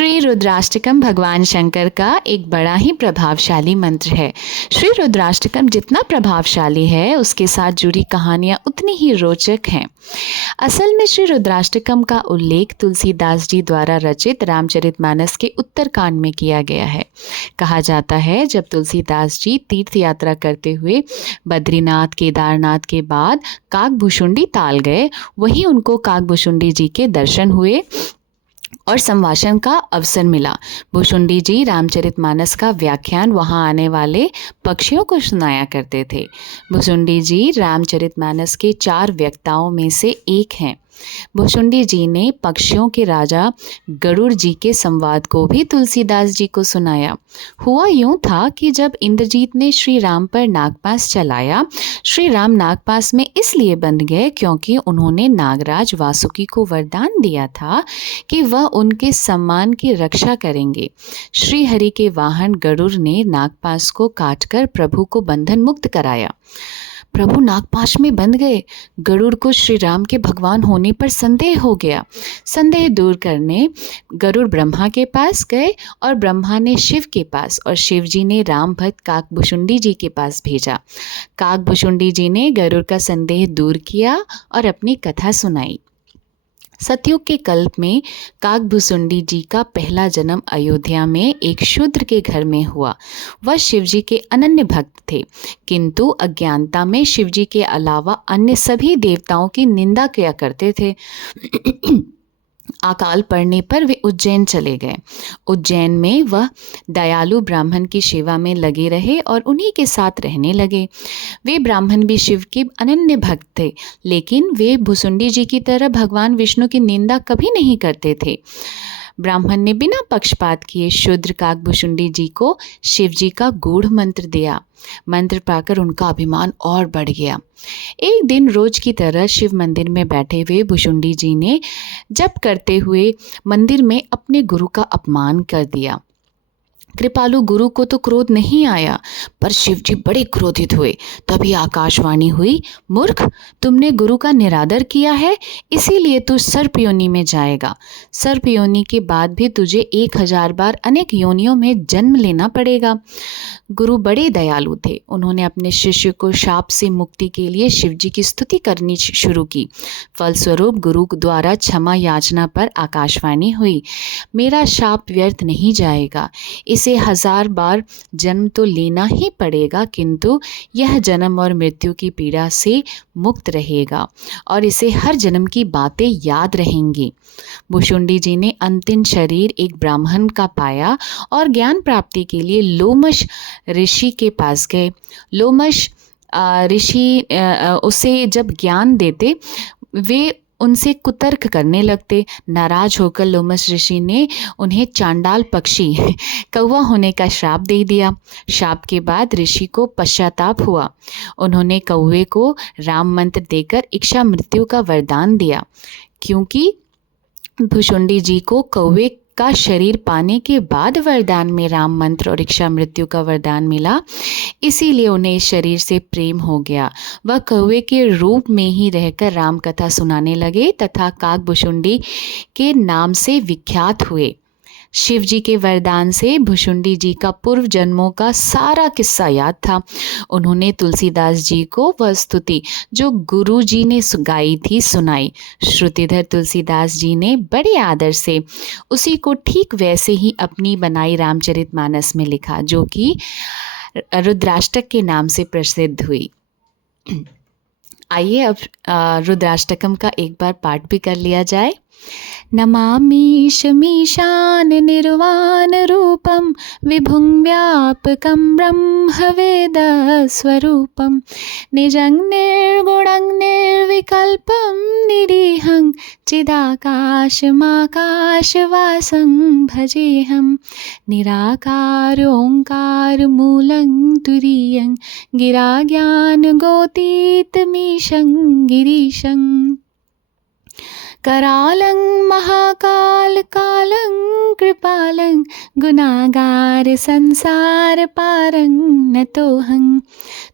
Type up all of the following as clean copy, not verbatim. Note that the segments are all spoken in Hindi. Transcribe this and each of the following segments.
श्री रुद्राष्टकम भगवान शंकर का एक बड़ा ही प्रभावशाली मंत्र है। श्री रुद्राष्टकम जितना प्रभावशाली है, उसके साथ जुड़ी कहानियाँ उतनी ही रोचक हैं। असल में श्री रुद्राष्टकम का उल्लेख तुलसीदास जी द्वारा रचित रामचरितमानस के उत्तरकांड में किया गया है। कहा जाता है, जब तुलसीदास जी तीर्थ यात्रा करते हुए बद्रीनाथ केदारनाथ के बाद काकभुशुंडी ताल गए, वहीं उनको काकभुशुंडी जी के दर्शन हुए और संभाषण का अवसर मिला। भुशुंडी जी रामचरितमानस का व्याख्यान वहां आने वाले पक्षियों को सुनाया करते थे। भुशुंडी जी रामचरितमानस के 4 वक्ताओं में से एक हैं। भुशुंडी जी ने पक्षियों के राजा गरुड़ जी के संवाद को भी तुलसीदास जी को सुनाया। हुआ यूं था कि जब इंद्रजीत ने श्री राम पर नागपाश चलाया, श्री राम नागपाश में इसलिए बंध गए क्योंकि उन्होंने नागराज वासुकी को वरदान दिया था कि वह उनके सम्मान की रक्षा करेंगे। श्री हरि के वाहन गरुड़ ने नागपाश को काटकर प्रभु को बंधन मुक्त कराया। प्रभु नागपाश में बंध गए। गरुड़ को श्री राम के भगवान होने पर संदेह हो गया। संदेह दूर करने गरुड़ ब्रह्मा के पास गए और ब्रह्मा ने शिव के पास और शिव जी ने राम भक्त काकभुशुंडी जी के पास भेजा। काकभुशुंडी जी ने गरुड़ का संदेह दूर किया और अपनी कथा सुनाई। सतयुग के कल्प में काकभुशुंडी जी का पहला जन्म अयोध्या में एक शूद्र के घर में हुआ। वह शिवजी के अनन्य भक्त थे, किंतु अज्ञानता में शिवजी के अलावा अन्य सभी देवताओं की निंदा किया करते थे। अकाल पड़ने पर वे उज्जैन चले गए। उज्जैन में वह दयालु ब्राह्मण की सेवा में लगे रहे और उन्हीं के साथ रहने लगे। वे ब्राह्मण भी शिव के अनन्य भक्त थे, लेकिन वे भुशुंडी जी की तरह भगवान विष्णु की निंदा कभी नहीं करते थे। ब्राह्मण ने बिना पक्षपात किए शूद्र काकभुशुंडी जी को शिव जी का गूढ़ मंत्र दिया। मंत्र पाकर उनका अभिमान और बढ़ गया। एक दिन रोज की तरह शिव मंदिर में बैठे हुए भुशुंडी जी ने जप करते हुए मंदिर में अपने गुरु का अपमान कर दिया। कृपालु गुरु को तो क्रोध नहीं आया, पर शिवजी बड़े क्रोधित हुए। तभी आकाशवाणी हुई, मूर्ख, तुमने गुरु का निरादर किया है, इसीलिए तू सर्प योनि में जाएगा। सर्प योनि के बाद भी तुझे 1000 बार अनेक योनियों में जन्म लेना पड़ेगा। गुरु बड़े दयालु थे। उन्होंने अपने शिष्य को शाप से मुक्ति के लिए शिवजी की स्तुति करनी शुरू की। फलस्वरूप गुरु द्वारा क्षमा याचना पर आकाशवाणी हुई, मेरा शाप व्यर्थ नहीं जाएगा। इसे 1000 बार जन्म तो लेना ही पड़ेगा, किंतु यह जन्म और मृत्यु की पीड़ा से मुक्त रहेगा और इसे हर जन्म की बातें याद रहेंगी। भुशुंडी जी ने अंतिम शरीर एक ब्राह्मण का पाया और ज्ञान प्राप्ति के लिए लोमश ऋषि के पास गए। लोमश ऋषि उसे जब ज्ञान देते, वे उनसे कुतर्क करने लगते। नाराज होकर लोमश ऋषि ने उन्हें चांडाल पक्षी कौवा होने का श्राप दे दिया। श्राप के बाद ऋषि को पश्चाताप हुआ। उन्होंने कौवे को राम मंत्र देकर इच्छा मृत्यु का वरदान दिया। क्योंकि भुशुंडी जी को कौवे का शरीर पाने के बाद वरदान में राम मंत्र और इच्छा मृत्यु का वरदान मिला, इसीलिए उन्हें इस शरीर से प्रेम हो गया। वह कौवे के रूप में ही रहकर राम कथा सुनाने लगे तथा काकभुशुंडी के नाम से विख्यात हुए। शिव जी के वरदान से भुशुंडी जी का पूर्व जन्मों का सारा किस्सा याद था। उन्होंने तुलसीदास जी को वह स्तुति जो गुरु जी ने गाई थी सुनाई। श्रुतिधर तुलसीदास जी ने बड़े आदर से उसी को ठीक वैसे ही अपनी बनाई रामचरितमानस में लिखा, जो कि रुद्राष्टक के नाम से प्रसिद्ध हुई। आइए अब रुद्राष्टकम का एक बार पाठ भी कर लिया जाए। नमामीशमीशान निर्वाण रूपम विभुं व्यापकं ब्रह्मवेद स्वरूपम निजं निर्गुणं निर्विकल्पं निरीहं चिदाकाशमाकाशवासं भजेऽहं निराकारोऽङ्कारमूलं तुरीयं गिराज्ञानगोतीतमीशं गिरीशं करालं महाकाल कालं कृपालं गुणागार संसार पारं नतोऽहं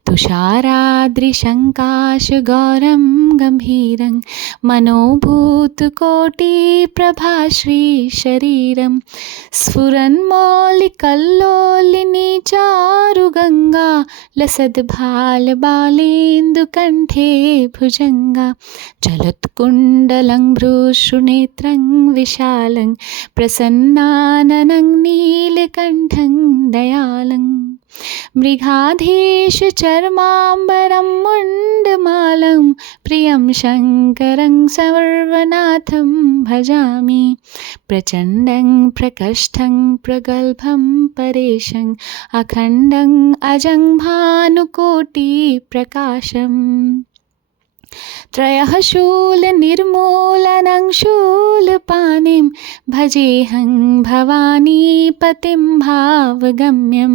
तुषाराद्रिशङ्काश गौरं गम्भीरं मनोभूतकोटिप्रभाश्री शरीरं स्फुरन्मौलिकल्लोलिनी चारुगङ्गा लसद्भालबालेन्दुकण्ठे भुजङ्गा जलोत्कुण्डलं भ्रूशुनेत्रं विशालं प्रसन्नाननं नीलकण्ठं दयालम् मृगाधीशचर्माम्बरं मुण्डमालं प्रियं शङ्करं सर्वनाथं भजामि प्रचण्डं प्रकष्ठं प्रगल्भं परेशं अखण्डं अजं भानुकोटिप्रकाशम् त्रयः शूलनिर्मूलनं शूलपाणिं भजेऽहं भवानीपतिं भावगम्यं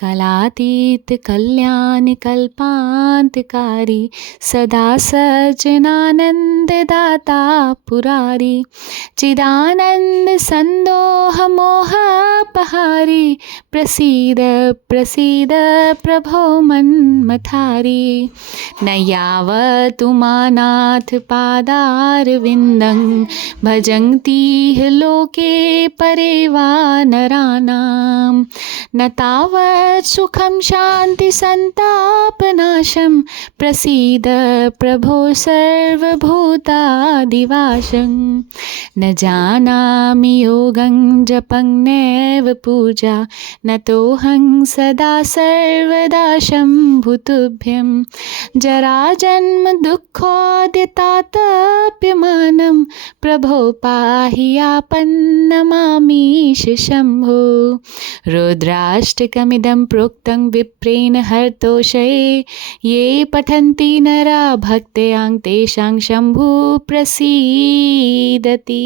कलातीतकल्याणकल्पान्तकारी सदा सज्जनानन्ददाता पुरारी चिदानन्दसन्दोहमोहपहारी प्रसीद प्रसीद प्रभो मन्मथारी न यावत् उमानाथ पादारविन्दं भजन्तीह लोके परे वा नराणां न तावत् सुखं शान्तिसन्तापनाशं प्रसीद प्रभो सर्वभूतादिवासं न जानामि योगं जपं नैव पूजा न तोऽहं सदा सर्वदा शम्भुतुभ्यं जराजन्म दुःखोद्यतातप्यमानं प्रभो पाहि आपन्नमामीश शम्भो रुद्राष्टकमिदं प्रोक्तं विप्रेण हर्तोषये ये पठन्ति नरा भक्त्यां तेषां शम्भु प्रसीदति।